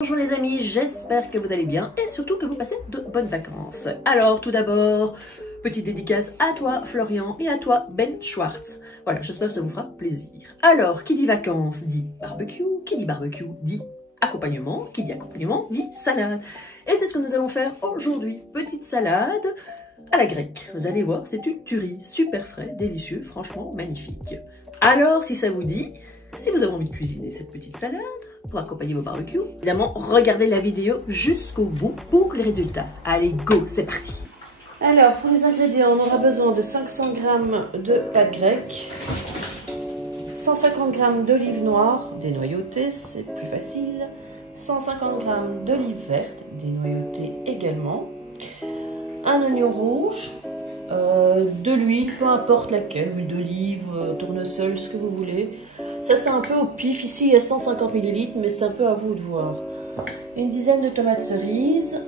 Bonjour les amis, j'espère que vous allez bien et surtout que vous passez de bonnes vacances. Alors tout d'abord, petite dédicace à toi Florian et à toi Ben Schwartz. Voilà, j'espère que ça vous fera plaisir. Alors, qui dit vacances dit barbecue, qui dit barbecue dit accompagnement, qui dit accompagnement dit salade. Et c'est ce que nous allons faire aujourd'hui, petite salade à la grecque. Vous allez voir, c'est une tuerie, super frais, délicieux, franchement magnifique. Alors si ça vous dit, si vous avez envie de cuisiner cette petite salade, pour accompagner vos barbecues, évidemment, regardez la vidéo jusqu'au bout pour les résultats. Allez, go, c'est parti. Alors, pour les ingrédients, on aura besoin de 500 g de pâte grecque, 150 g d'olive noire, dénoyautée, c'est plus facile, 150 g d'olive verte, dénoyautée également, un oignon rouge, de l'huile, peu importe laquelle, huile d'olive, tournesol, ce que vous voulez. Ça c'est un peu au pif, ici il y a 150 ml, mais c'est un peu à vous de voir. Une dizaine de tomates cerises,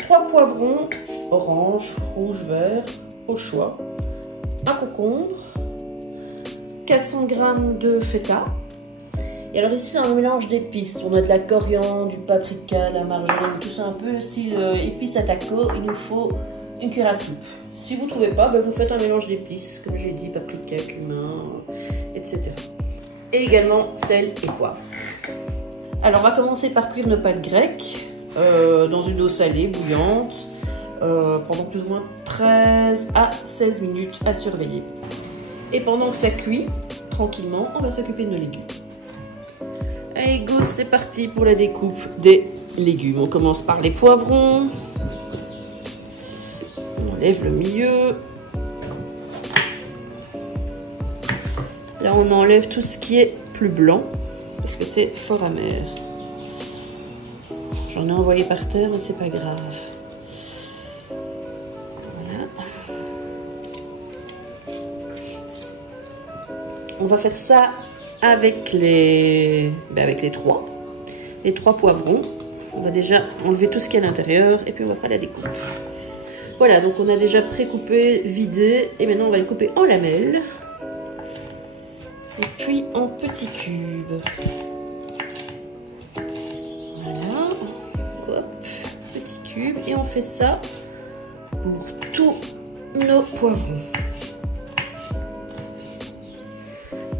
3 poivrons, orange, rouge, vert, au choix, un concombre, 400 g de feta. Et alors ici c'est un mélange d'épices, on a de la coriandre, du paprika, de la marjolaine, tout ça un peu style épices à taco. Il nous faut une cuillère à soupe. Si vous ne trouvez pas, vous faites un mélange d'épices, comme j'ai dit, paprika, cumin, etc. Et également sel et poivre. Alors on va commencer par cuire nos pâtes grecques dans une eau salée, bouillante, pendant plus ou moins 13 à 16 minutes à surveiller. Et pendant que ça cuit, tranquillement, on va s'occuper de nos légumes. Allez go, c'est parti pour la découpe des légumes. On commence par les poivrons. On enlève le milieu. Là, on enlève tout ce qui est plus blanc, parce que c'est fort amer. J'en ai envoyé par terre, mais c'est pas grave. Voilà. On va faire ça avec les trois poivrons. On va déjà enlever tout ce qui est à l'intérieur, et puis on va faire la découpe. Voilà, donc on a déjà pré-coupé, vidé, et maintenant on va le couper en lamelles. Et puis en petits cubes. Voilà. Hop, petits cubes. Et on fait ça pour tous nos poivrons.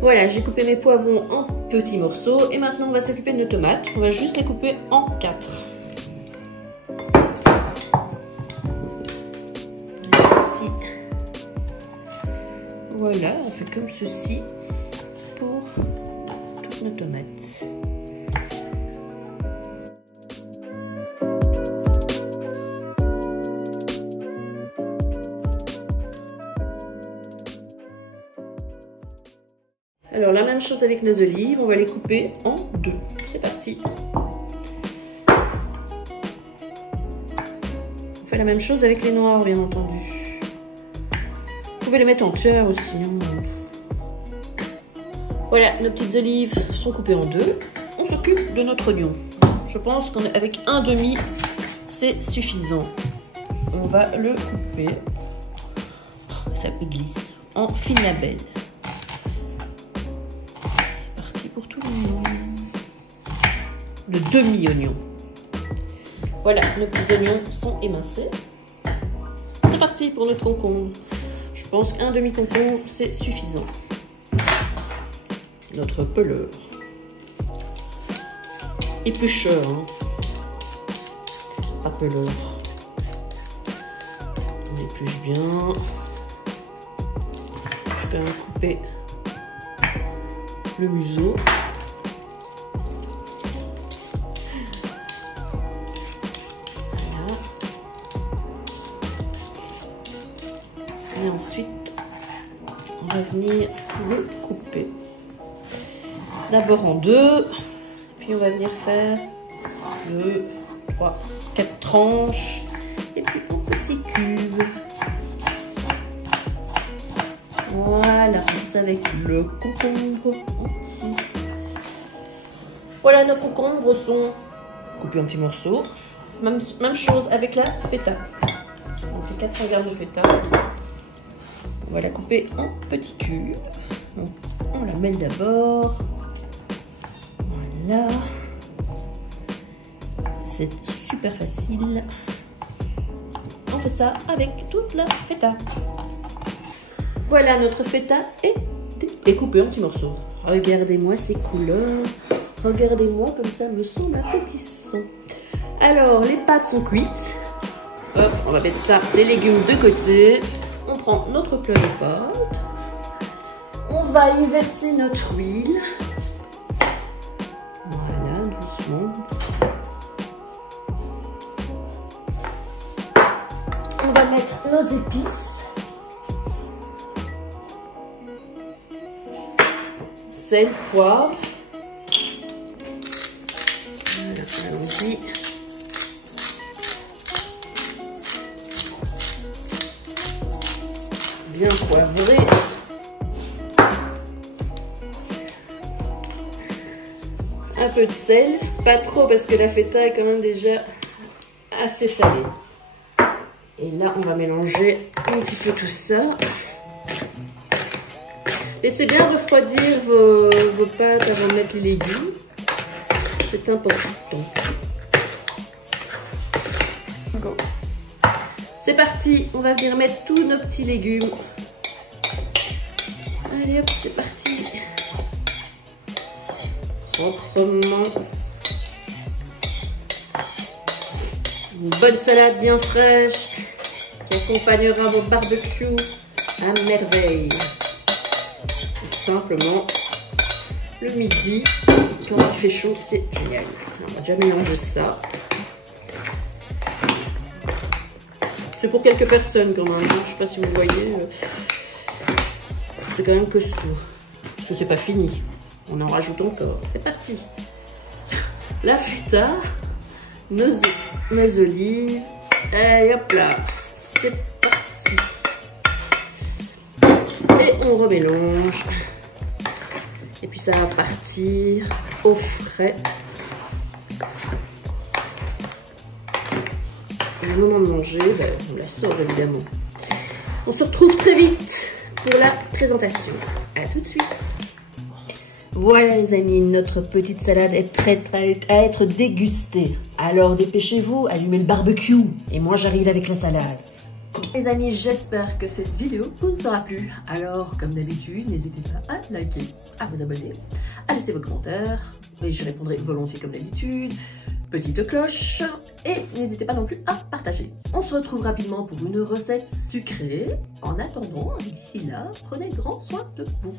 Voilà, j'ai coupé mes poivrons en petits morceaux. Et maintenant, on va s'occuper de nos tomates. On va juste les couper en 4. Ici. Voilà, on fait comme ceci. Pour toutes nos tomates. Alors la même chose avec nos olives, on va les couper en 2. C'est parti. On fait la même chose avec les noirs, bien entendu. Vous pouvez les mettre en tiers aussi. Voilà, nos petites olives sont coupées en 2. On s'occupe de notre oignon. Je pense qu'avec un demi, c'est suffisant. On va le couper. Ça glisse en fines labels. C'est parti pour tout l'oignon. Le demi-oignon. Voilà, nos petits oignons sont émincés. C'est parti pour notre concombre. Je pense qu'un demi-concombre, c'est suffisant. Notre peleur. Éplucheur, hein. Pas peleur. On épluche bien. Je vais couper le museau. Voilà. Et ensuite, on va venir le couper. D'abord en 2, puis on va venir faire 2, 3, 4 tranches, et puis en petits cubes. Voilà, ça avec le concombre entier. Voilà, nos concombres sont coupés en petits morceaux. Même chose avec la feta. Donc les 400 g de feta, on va la couper en petits cubes. Donc, on la mêle d'abord. Voilà. C'est super facile. On fait ça avec toute la feta. Voilà, notre feta est découpée en petits morceaux. Regardez-moi ces couleurs. Regardez-moi comme ça me semble appétissant. Alors, les pâtes sont cuites. Hop, on va mettre ça, les légumes de côté. On prend notre plat de pâtes. On va y verser notre huile. Voilà, doucement. On va mettre nos épices. Sel, poivre. Voilà, allons-y. Bien poivré. Un peu de sel, pas trop parce que la feta est quand même déjà assez salée. Et là, on va mélanger un petit peu tout ça. Laissez bien refroidir vos pâtes avant de mettre les légumes. C'est important. Go. C'est parti, on va venir mettre tous nos petits légumes. Allez hop, c'est parti. Proprement. Une bonne salade bien fraîche qui accompagnera vos barbecues à merveille. Tout simplement, le midi, quand il fait chaud, c'est génial. On va déjà mélanger ça. C'est pour quelques personnes quand même. Je ne sais pas si vous voyez. C'est quand même costaud. Parce que c'est pas fini. On en rajoute encore. C'est parti. La feta, nos olives. Et hop là. C'est parti. Et on remélange. Et puis ça va partir au frais. Et au moment de manger, ben, on la sort évidemment. On se retrouve très vite pour la présentation. À tout de suite. Voilà les amis, notre petite salade est prête à être dégustée. Alors dépêchez-vous, allumez le barbecue. Et moi j'arrive avec la salade. Les amis, j'espère que cette vidéo vous aura plu. Alors, comme d'habitude, n'hésitez pas à liker, à vous abonner, à laisser vos commentaires. Et je répondrai volontiers comme d'habitude. Petite cloche. Et n'hésitez pas non plus à partager. On se retrouve rapidement pour une recette sucrée. En attendant, d'ici là, prenez grand soin de vous.